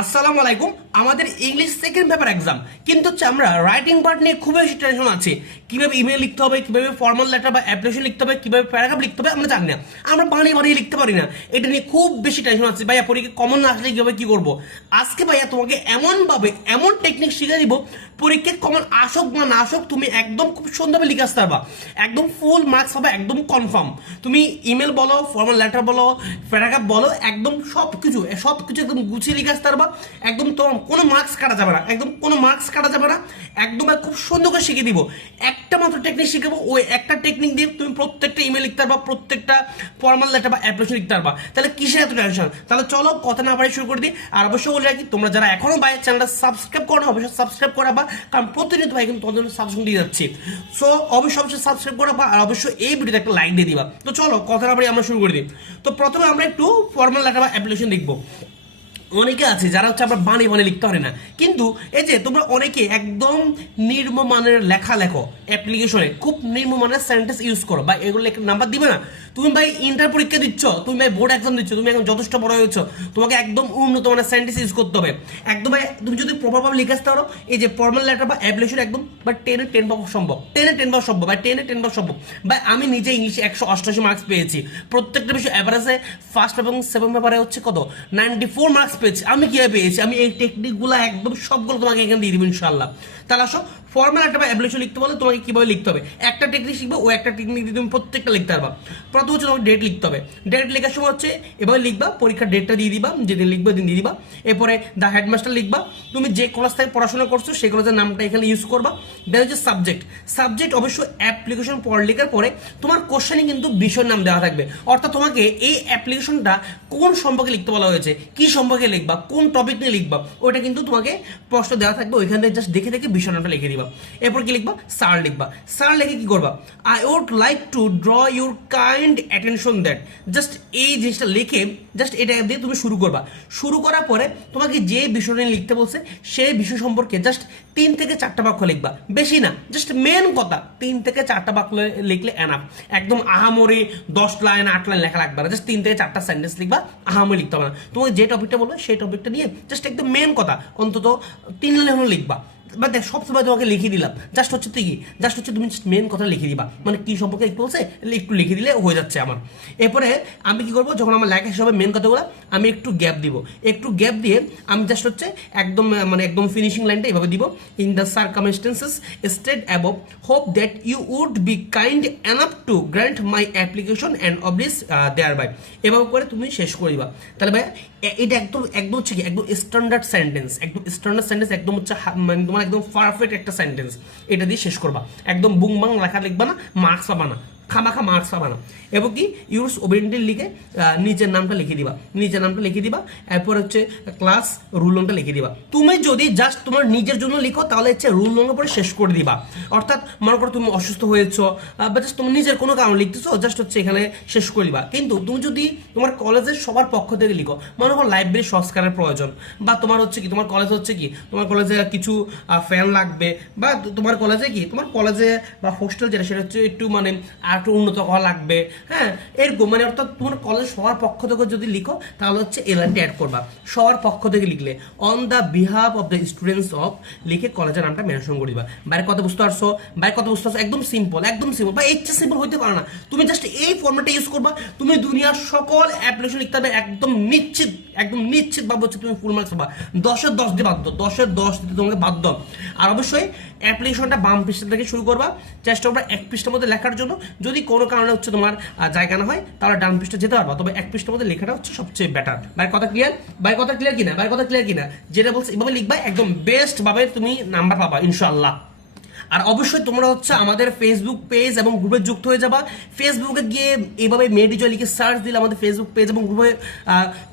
আসসালামু আলাইকুম। আমাদের ইংলিশ সেকেন্ড পেপার এক্সাম কিন্তু হচ্ছে আমরা রাইটিং পার্ট নিয়ে খুব বেশি টেনশন আছে। কীভাবে ইমেল লিখতে হবে, কীভাবে ফর্মাল লেটার বা অ্যাপ্লিকেশন লিখতে হবে, কীভাবে প্যারাগ্রাফ লিখতে হবে, আমরা জানি না। আমরা বানিয়ে বানিয়ে লিখতে পারি না। এটা নিয়ে খুব বেশি টেনশন আছে। ভাইয়া, পরীক্ষা কমন না আসলে কীভাবে কী করব? আজকে ভাইয়া তোমাকে এমনভাবে এমন টেকনিক শিখে দিব পরীক্ষায় কমন আসুক বা না আসুক, তুমি একদম খুব সুন্দরভাবে লিখে আসতে পারবা। একদম ফুল মার্কস হবে একদম কনফার্ম তুমি ইমেল বলো ফর্মাল লেটার বলো প্যারাগ্রাফ বলো, একদম সব কিছু সব কিছু একদম গুছিয়ে লিখে আসতে পারবা। একদম তোমার কোনো মার্কস কাটা যাবে না, একদম কোনো মার্কস কাটা যাবে না, একদম খুব সুন্দর করে শিখিয়ে দিব। একটা মাত্র টেকনিক শিখাবো, ওই একটা টেকনিক দিয়ে তুমি প্রত্যেকটা ইমেল লিখতে পারবা, প্রত্যেকটা ফর্মাল লেটার বা অ্যাপ্লিকেশন লিখতে পারবা। তাহলে কিসের এত টেনশন তাহলে চলো কথা না বাড়ি শুরু করে দিই। আর অবশ্যই বলে রাখি, তোমরা যারা এখনও বাইরের চ্যানেলটা সাবস্ক্রাইব করো অবশ্যই সাবস্ক্রাইব করে রাখবা, কারণ প্রতিনিয়ত ভাই কিন্তু তোমাদের সাবস্ক্রাইব দিয়ে যাচ্ছি। সো অবশ্যই অবশ্যই সাবস্ক্রাইব করে রাখবা, আর অবশ্যই এই ভিডিওতে একটা লাইক দিয়ে দিবা। তো চলো, কথা না বাড়ি আমরা শুরু করে দিই। তো প্রথমে আমরা একটু ফর্মাল লেটার বা অ্যাপ্লিকেশন লিখব। অনেকে আছে যারা হচ্ছে আমরা বানিয়ে বানিয়ে লিখতে পারে না। কিন্তু এই যে তোমরা অনেকে একদম নির্মমানের লেখা লেখো অ্যাপ্লিকেশনে খুব নির্মমানের সেন্টেন্স ইউজ করো বা এগুলো নাম্বার দিবে না। তুমি ভাই ইন্টার পরীক্ষা দিচ্ছ, তুমি ভাই বোর্ড এক্সাম দিচ্ছ, তুমি এখন যথেষ্ট বড় হয়েছ, তোমাকে একদম উন্নত মানের সেন্টেন্স ইউজ করতে হবে। একদম ভাই তুমি যদি প্রপারভাবে লিখে আসতে পারো, এই যে ফর্মাল লেটার বা অ্যাপ্লিকেশন একদম বা টেনে টেন পাওয়া সম্ভব। টেনে টেন পাওয়া সম্ভব বা টেনে টেন পাওয়া সম্ভব। বা আমি নিজে ইংলিশে একশো অষ্টাশি মার্কস পেয়েছি। প্রত্যেকটা বিষয় অ্যাভারেজে ফার্স্ট এবং সেভেন পেপারে হচ্ছে কত? নাইনটি ফোর মার্কস পেয়েছি। আমি কীভাবে পেয়েছি। আমি এই টেকনিকগুলো একদম সবগুলো তোমাকে এখানে দিয়ে দিব ইনশাল্লাহ তাহলে আসো ফর্মাল একটা অ্যাপ্লিকেশন লিখতে বলে, তোমাকে কীভাবে লিখতে হবে? একটা টেকনিক শিখবে, ও একটা টেকনিক দিয়ে তুমি প্রত্যেকটা লিখতে পারবা। প্রথম হচ্ছে তোমাকে ডেট লিখতে হবে। ডেট লেখার সময় হচ্ছে, এভাবে লিখবা, পরীক্ষার ডেটটা দিয়ে দিবা, যেদিন লিখবে দিন দিয়ে দিবা। এরপরে দ্য হেডমাস্টার লিখবা। তুমি যে কলেজ থেকে পড়াশোনা করছ, সেই কলেজের নামটা এখানে ইউজ করবা। দেন হচ্ছে সাবজেক্ট সাবজেক্ট অবশ্যই অ্যাপ্লিকেশন পড় লেখার পরে তোমার কোশ্চেনে কিন্তু বিষয়ের নাম দেওয়া থাকবে। অর্থাৎ তোমাকে এই অ্যাপ্লিকেশনটা কোন সম্পর্কে লিখতে বলা হয়েছে? কি সম্পর্কে লিখবা, কোন টপিক নিয়ে লিখবা, ওইটা কিন্তু তোমাকে প্রশ্ন দেওয়া থাকবে, ওইখান থেকে জাস্ট দেখে দেখে বিষয় নামটা লিখে দিবা। এরপর কি লিখবা? স্যার লিখবা। স্যার লিখে কি করবা? I would like to draw your kind attention that just এই জিনিসটা লিখে জাস্ট এটা দিয়ে তুমি শুরু করবা। শুরু করার পরে তোমাকে যে বিষয় নিয়ে লিখতে বলছে, সেই বিষয় সম্পর্কে জাস্ট তিন থেকে চারটা বাক্য লিখবা। বেশি না জাস্ট মেন কথা, তিন থেকে চারটা বাক্য লিখলে এনাফ একদম আহামরি, দশ লাইন, আট লাইন লেখা লাগবে না জাস্ট তিন থেকে চারটা সেন্টেন্স লিখবা, আহামরি লিখতে হবে না। তোমাকে যে টপিকটা বলবে, সেই টপিকটা নিয়ে জাস্ট একদম মেন কথা, অন্তত তিন লাইন লিখবা। বা দেখ সবসময় তোমাকে লিখে দিলাম। জাস্ট হচ্ছে তুই কি? জাস্ট হচ্ছে তুমি মেন কথা লিখে দিবা। মানে কি সম্পর্কে একটু বলছে একটু লিখে দিলে হয়ে যাচ্ছে আমার। এরপরে আমি কি করব? যখন আমার লেখা হিসাবে মেন কথাগুলো, আমি একটু গ্যাপ দিব। একটু গ্যাপ দিয়ে আমি জাস্ট হচ্ছে একদম মানে একদম ফিনিশিং লাইনটা এভাবে দিব। In the circumstances stated above hope that you would be kind enough to grant my application and obliged thereby এভাবে করে তুমি শেষ করিবা তাহলে ভাই এটা একদম একদম হচ্ছে কি, একদম স্ট্যান্ডার্ড সেন্টেন্স একদম স্ট্যান্ডার্ড সেন্টেন্স একদম হচ্ছে মানে তোমার একদম পারফেক্ট একটা সেন্টেন্স এটা দিয়ে শেষ করবা। একদম বুং বাং লেখা লিখবা না মার্কস পাবা না। খামাখা মার্কস পাবা না। এবং কি ইউরস ওবেন্টেল লিখে নিচের নামটা লিখে দিবা। নিচের নামটা লিখে দিবা, এরপর হচ্ছে ক্লাস রুল নম্বরটা লিখে দিবা। তুমি যদি জাস্ট তোমার নিজের জন্য লিখো, তাহলে হচ্ছে রুল নম্বর পরে শেষ করে দিবা। অর্থাৎ মনে করো তুমি অসুস্থ হয়েছো বা জাস্ট তুমি নিজের কোনো কারণ লিখতেছো জাস্ট হচ্ছে এখানে শেষ করে দিবা। কিন্তু তুমি যদি তোমার কলেজের সবার পক্ষ থেকে লিখো, মনে করো লাইব্রেরি সংস্কারের প্রয়োজন, বা তোমার হচ্ছে কি, তোমার কলেজ হচ্ছে কি, তোমার কলেজে কিছু ফ্যান লাগবে, বা তোমার কলেজে কি, তোমার কলেজে বা হোস্টেল যেটা, সেটা হচ্ছে একটু মানে একটু উন্নত হওয়া লাগবে। হ্যাঁ? এরকম মানে অর্থাৎ তোমার কলেজ সবার পক্ষ থেকে যদি লিখো, তাহলে হচ্ছে এই লাইনটা অ্যাড করবা। সবার পক্ষ থেকে লিখলে on the behalf of the students of লিখে কলেজের নামটা মেনশন করে দিবা। বাইরে কত বুঝতে পারছ? বাইরে কত বুঝতে পারছ? একদম সিম্পল একদম সিম্পল বা এর সিম্পল হইতে পারে না। তুমি জাস্ট এই ফর্মেটটা ইউজ করবা। তুমি দুনিয়ার সকল অ্যাপ্লিকেশন লিখতে হবে একদম নিশ্চিত একদম নিশ্চিত ভাবে হচ্ছে তুমি ফুল মার্কস পাবা। দশের দশ দিয়ে বাধ্য দশের দশ দিতে তোমাকে বাধ্য। আর অবশ্যই অ্যাপ্লিকেশনটা বাম পৃষ্ঠা থেকে শুরু করবা, চেষ্টা করবা এক পৃষ্ঠার মধ্যে লেখার জন্য। যদি কোনো কারণে হচ্ছে তোমার জায়গা না হয়, তাহলে ডান পৃষ্ঠা যেতে পারবা। তবে এক পৃষ্ঠার মধ্যে লেখাটা হচ্ছে সবচেয়ে বেটার ভাই কথা ক্লিয়ার ভাই কথা ক্লিয়ার কিনা? ভাই কথা ক্লিয়ার কিনা? যেটা বলছে, এভাবে লিখবা, একদম বেস্ট ভাবে তুমি নাম্বার পাবা ইনশাল্লাহ আর অবশ্যই তোমরা হচ্ছে আমাদের ফেসবুক পেজ এবং গ্রুপে যুক্ত হয়ে যাবা। ফেসবুকে গিয়ে এইভাবে মেডিজয় লিখে সার্চ দিলে আমাদের ফেসবুক পেজ এবং গ্রুপে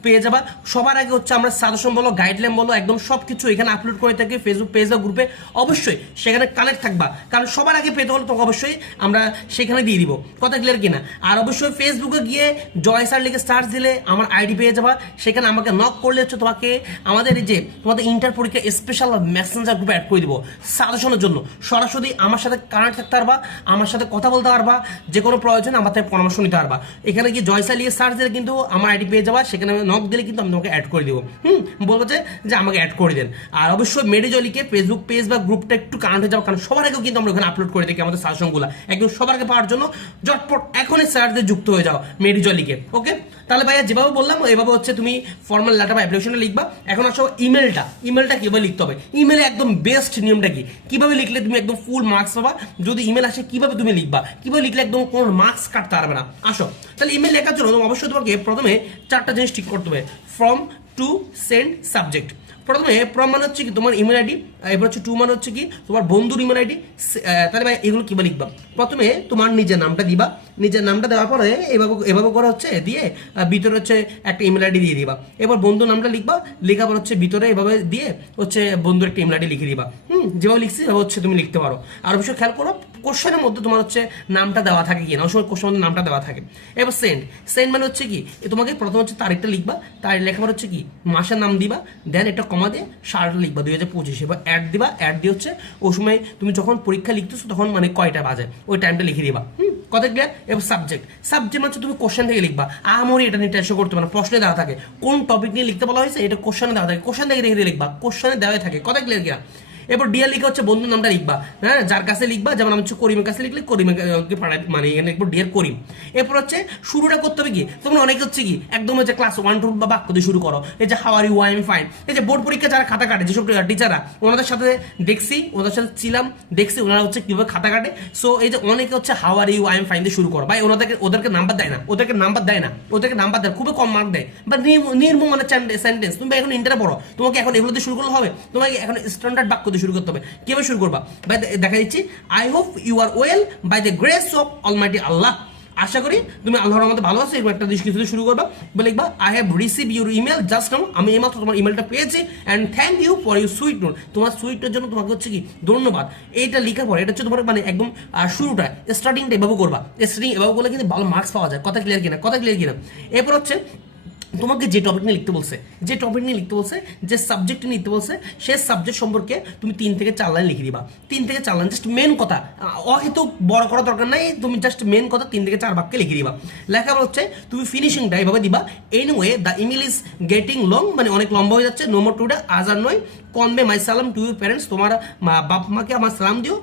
পেয়ে যাবা। সবার আগে হচ্ছে আমরা সাজেশন বলো গাইডলাইন বলো, একদম সব কিছু এখানে আপলোড করে থাকি ফেসবুক পেজ বা গ্রুপে অবশ্যই সেখানে কানেক্ট থাকবা। কারণ সবার আগে পেতে হলে তোমাকে অবশ্যই আমরা সেখানে দিয়ে দিব। কথা ক্লিয়ার কিনা? আর অবশ্যই ফেসবুকে গিয়ে জয় স্যার লিখে সার্চ দিলে আমার আইডি পেয়ে যাবা। সেখানে আমাকে নক করলে হচ্ছে তোমাকে আমাদের এই যে তোমাদের ইন্টার পরীক্ষা স্পেশাল মেসেঞ্জার গ্রুপে অ্যাড করে দিব। সাজেশনের জন্য। সরাসরি সরাসরি আমার সাথে কানেক্ট থাকতে পারবা, আমার সাথে কথা বলতে পারবা, যে কোনো প্রয়োজনে আমার থেকে পরামর্শ নিতে পারবা। এখানে কি জয়সা লিয়ে সার্চ দিলে কিন্তু আমার আইডি পেয়ে যাবা, সেখানে নক দিলে কিন্তু আমি তোমাকে অ্যাড করে দিব। হুম, বলব যে যে আমাকে অ্যাড করে দেন। আর অবশ্যই মেডিজলিকে ফেসবুক পেজ বা গ্রুপটা একটু কানেক্ট হয়ে যাব, কারণ সবার আগেও কিন্তু আমরা ওখানে আপলোড করে দেখি আমাদের সাজনগুলো একদম সবার আগে পাওয়ার জন্য জটপট এখনই সার্চ যুক্ত হয়ে যাও মেডিজলিকে ওকে তাহলে ভাইয়া যেভাবে বললাম, এভাবে হচ্ছে তুমি ফর্মাল লেটার বা অ্যাপ্লিকেশনে লিখবা। এখন আসো ইমেলটা ইমেলটা কীভাবে লিখতে হবে? ইমেলে একদম বেস্ট নিয়মটা কি? কীভাবে লিখলে তুমি একদম ফুল মার্কস পাবা। যদি ইমেল আসে, কীভাবে তুমি লিখবা? কীভাবে লিখলে একদম কোনো মার্কস কাটতে পারবে না? আসো। তাহলে ইমেল লেখার জন্য অবশ্যই তোমাকে প্রথমে চারটা জিনিস ঠিক করতে হবে। ফ্রম টু সেন্ড সাবজেক্ট প্রথমে প্রম মানে হচ্ছে কি তোমার ইমেল আইডি এবার হচ্ছে টু মানে হচ্ছে কি তোমার বন্ধুর ইমেল আইডি তাহলে ভাই এগুলো কীভাবে লিখবা? প্রথমে তোমার নিজের নামটা দিবা। নিজের নামটা দেওয়ার পরে এভাবে এভাবে করে হচ্ছে দিয়ে ভিতরে হচ্ছে একটা ইমেল আইডি দিয়ে দিবা। এবার বন্ধুর নামটা লিখবা, লেখার পর হচ্ছে ভিতরে এভাবে দিয়ে হচ্ছে বন্ধুর একটা ইমেল আইডি লিখে দিবা। হুম, যেভাবে লিখছি সেভাবে হচ্ছে তুমি লিখতে পারো। আর অবশ্যই খেয়াল করো কোশ্চেনের মধ্যে তোমার হচ্ছে নামটা দেওয়া থাকে কি? না অবশ্যই কোশ্চেনের মধ্যে নামটা দেওয়া থাকে। এবার সেন্ড সেন্ড মানে হচ্ছে কি? তোমাকে প্রথম হচ্ছে তারিখটা লিখবা, তারিখ লেখার পর হচ্ছে কি? মাসের নাম দিবা দেন একটা কমা দিয়ে সালটা লিখবা, দুই হাজার পঁচিশ। এবার অ্যাড দিবা অ্যাড দিয়ে হচ্ছে ওই সময় তুমি যখন পরীক্ষা লিখতেছো তখন মানে কয়টা বাজে? ওই টাইমটা লিখে দিবা। হুম? কথা ক্লিয়ার এবার সাবজেক্ট সাবজেক্ট হচ্ছে তুমি কোশ্চেন থেকে লিখবা। আমরি এটা নিয়ে টেনশন করতে পারো প্রশ্নে দেওয়া থাকে। কোন টপিক নিয়ে লিখতে বলা হয়েছে? এটা কোশ্চেনে দেওয়া থাকে। কোশ্চেন থেকে লিখে লিখবা। কোশ্চেনে দেওয়া থাকে। কথা ক্লিয়ার কিনা? এরপর ডিয়ার লিখে হচ্ছে বন্ধুর নামটা লিখবা। হ্যাঁ? যার কাছে লিখবা, যেমন আমি হচ্ছে করিমের কাছে লিখলে করিমের পাঠাই মানে এখানে লিখব ডিয়ার করিম। এরপর হচ্ছে শুরুটা করতে হবে কি? তোমরা অনেকে হচ্ছে কি, একদম হচ্ছে ক্লাস ওয়ান টু বা বাক্য দিয়ে শুরু করো। এই যে how are you I am fine এই যে বোর্ড পরীক্ষা যারা খাতা কাটে, যেসব টিচাররা ওনাদের সাথে দেখছি, ওনাদের সাথে ছিলাম, দেখছি, ওনারা হচ্ছে কীভাবে খাতা কাটে। সো এই যে অনেকে হচ্ছে how are you I am fine দিয়ে শুরু করো। ভাই, ওনাদেরকে ওদেরকে নাম্বার দেয় না। ওদেরকে নাম্বার দেয় না। ওদেরকে নাম্বার দেয়, খুবই কম মার্ক দেয়। বা নির্ম মানে সেন্টেন্স তুমি এখন ইন্টারে পড়ো। তোমাকে এখন এগুলো দিয়ে শুরু করলে হবে। তোমাকে এখন স্ট্যান্ডার্ড বাক্য শুরু করতে হবে। কীভাবে শুরু করবা? ভাই দেখা দিচ্ছি। I hope you are well by the grace of almighty Allah আশা করি তুমি আল্লাহর আমাদের ভালো আছো, এরকম একটা কিছু শুরু করবা। বলে লিখবা I have receive your email just now আমি এইমাত্র তোমার ইমেলটা পেয়েছি and thank you for your sweet note তোমার সুইটের জন্য তোমাকে হচ্ছে কি? ধন্যবাদ। এইটা লেখার পর, এটা হচ্ছে তোমার মানে একদম শুরুটা স্টার্টিংটা এভাবে করবা। স্টার্টিং এভাবে করলে কিন্তু ভালো মার্কস পাওয়া যায়। কথা ক্লিয়ার কিনা? কথা ক্লিয়ার কিনা? এরপর হচ্ছে তোমাকে যে টপিক নিয়ে লিখতে বলছে, যে টপিক নিয়ে লিখতে বলছে, যে সাবজেক্ট নিয়ে লিখতে বলছে, সে সাবজেক্ট সম্পর্কে তুমি তিন থেকে চার লাইন লিখে দিবা। তিন থেকে চার লাইন জাস্ট মেন কথা অহেতু বড় করা দরকার নাই, তুমি জাস্ট মেন কথা তিন থেকে চার বাক্যে লিখে দিবা। লেখা হচ্ছে, তুমি ফিনিশিংটা এইভাবে দিবা anyway the email is getting long মানে অনেক লম্বা হয়ে যাচ্ছে নোমর টুডে আজ আর নয়। কনবে মাই সালাম টু ইউ প্যারেন্টস তোমার বাপ মাকে আমার সালাম দিও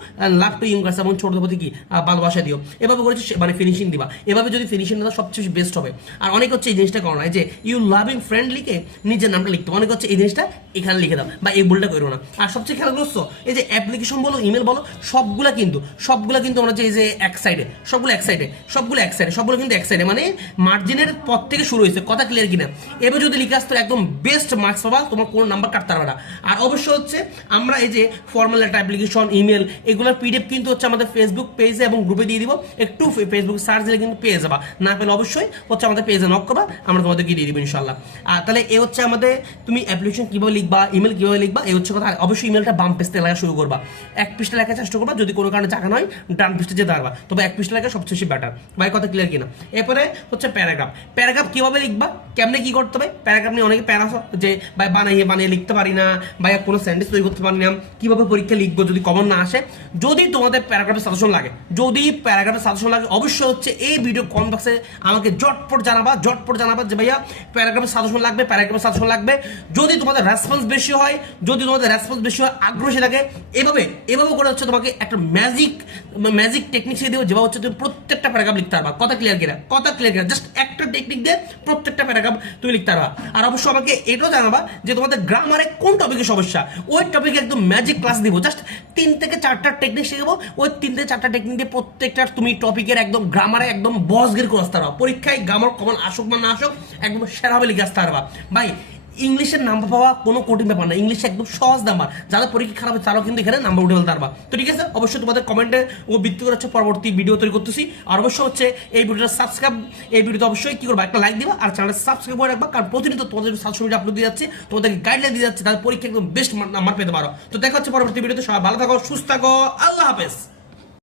লাভ টু ইউং এবং ছোটদের প্রতি কি ভালোবাসা দিও। এভাবে করেছে মানে ফিনিশিং দিবা। এভাবে যদি ফিনিশিং দেওয়া সবচেয়ে বেস্ট হবে। আর অনেক হচ্ছে এই জিনিসটা করো এই যে ইউ লাভিং ফ্রেন্ড লিখে নিজের নামটা লিখতে। অনেক হচ্ছে এই জিনিসটা এখানে লিখে দাও, বা এই ভুলটা করো না। আর সবচেয়ে খেয়ালগ্রস্ত এই যে অ্যাপ্লিকেশন বলো ইমেল বলো, সবগুলা কিন্তু সবগুলা কিন্তু আমরা এই যে এক সাইডে সবগুলো এক সাইডে সবগুলো এক সাইডে সবগুলো কিন্তু এক সাইডে মানে মার্জিনের পর থেকে শুরু হয়েছে। কথা ক্লিয়ার কিনা? এবার যদি লিখে আসতো একদম বেস্ট মার্কস পাবা, তোমার কোনো নাম্বার কাটতে পারবে না। আর অবশ্যই হচ্ছে, আমরা এই যে ফর্মাল একটা অ্যাপ্লিকেশন ইমেল এগুলোর পিডিএফ কিন্তু হচ্ছে আমাদের ফেসবুক পেজে এবং গ্রুপে দিয়ে দিব। একটু ফেসবুক সার্চ দিলে কিন্তু পেয়ে যাবা। না পেলে অবশ্যই হচ্ছে আমাদের পেজে নক করবা, আমরা তোমাদেরকে দিয়ে দিব। ইনশাল্লাহ আর তাহলে এ হচ্ছে আমাদের, তুমি অ্যাপ্লিকেশন কীভাবে লিখবা ইমেল কীভাবে লিখবা এই হচ্ছে কথা। অবশ্যই ইমেলটা বাম পেজতে লেখা শুরু করবা। এক পৃষ্ঠা লেখার চেষ্টা করবা, যদি কোনো কারণে জায়গা নয় ডান পৃষ্ঠে যেতে পারবা। তবে এক পৃষ্ঠা লেখা সবচেয়ে বেশি বেটার ভাই, কথা ক্লিয়ার কিনা? এরপরে হচ্ছে প্যারাগ্রাফ প্যারাগ্রাফ কীভাবে লিখবা? কেমনে কি করতে হবে? প্যারাগ্রাফ নিয়ে অনেকে প্যারা যে, ভাই, বানাইয়ে, বানিয়ে লিখতে পারি না। বা কোনো সেন্টেন্স তৈরি করতে পারি না। কীভাবে পরীক্ষা লিখব যদি কমন না আসে? যদি তোমাদের প্যারাগ্রাফের সাজেশন লাগে, যদি প্যারাগ্রাফের সাজেশন লাগে, অবশ্যই হচ্ছে এই ভিডিও কমেন্ট বক্সে আমাকে জটপট জানাবা জটপট জানাবা যে, ভাইয়া প্যারাগ্রাফের সাজেশন লাগবে প্যারাগ্রাফের সাজেশন লাগবে। যদি তোমাদের রেসপন্স বেশি হয়, যদি তোমাদের রেসপন্স বেশি হয়, আগ্রহী থাকে। এভাবে এভাবে করে হচ্ছে তোমাকে একটা ম্যাজিক ম্যাজিক টেকনিক শিখে দেবো, যেভাবে হচ্ছে তুমি প্রত্যেকটা প্যারাগ্রাফ লিখতে পারবা। কথা ক্লিয়ার কিনা? কথা ক্লিয়ার কিনা? জাস্ট একটা টেকনিক দিয়ে প্রত্যেকটা প্যারাগ্রাফ তুমি লিখতে পারবা। আর অবশ্যই আমাকে এটাও জানাবা যে তোমাদের গ্রামারে কোন টপিকের সমস্যা? ওই টপিকে একদম ম্যাজিক ক্লাস দিব। জাস্ট তিন থেকে চারটা টেকনিক শিখাবো। ওই তিন থেকে চারটা টেকনিক দিয়ে প্রত্যেকটা তুমি টপিকের একদম গ্রামারে একদম বস গির করে আসতে পারবা। পরীক্ষায় গ্রামার কমন আসুক বা না আসুক, একদম সেরাভাবে লিখে আসতে পারবা ভাই, ইংলিশের নাম্বার পাওয়া কোনো কঠিন ব্যাপার না। ইংলিশ একদম সহজ নাম্বার যাদের পরীক্ষা খারাপ তারাও কিন্তু এখানে নাম্বার উঠে ফেলতে পারবা তো ঠিক আছে, অবশ্যই তোমাদের কমেন্টে ও ভিত্তি করে হচ্ছে পরবর্তী ভিডিও তৈরি করতেছি। আর অবশ্যই হচ্ছে, এই ভিডিওটা সাবস্ক্রাইব এই ভিডিওতে অবশ্যই কি করবা? একটা লাইক দিবা আর চ্যানেলটা সাবস্ক্রাইব করে রাখবা। কারণ প্রতিনিয়ত তোমাদের সাতশো ভিডিও আপলোড দিয়ে যাচ্ছে। তোমাদেরকে গাইডলাইন দিয়ে যাচ্ছে, তাদের পরীক্ষা একদম বেস্ট নাম্বার পেতে পারো। তো দেখা হচ্ছে পরবর্তী ভিডিওতে সবাই ভালো থাকো, সুস্থ থাকো। আল্লাহ হাফেজ।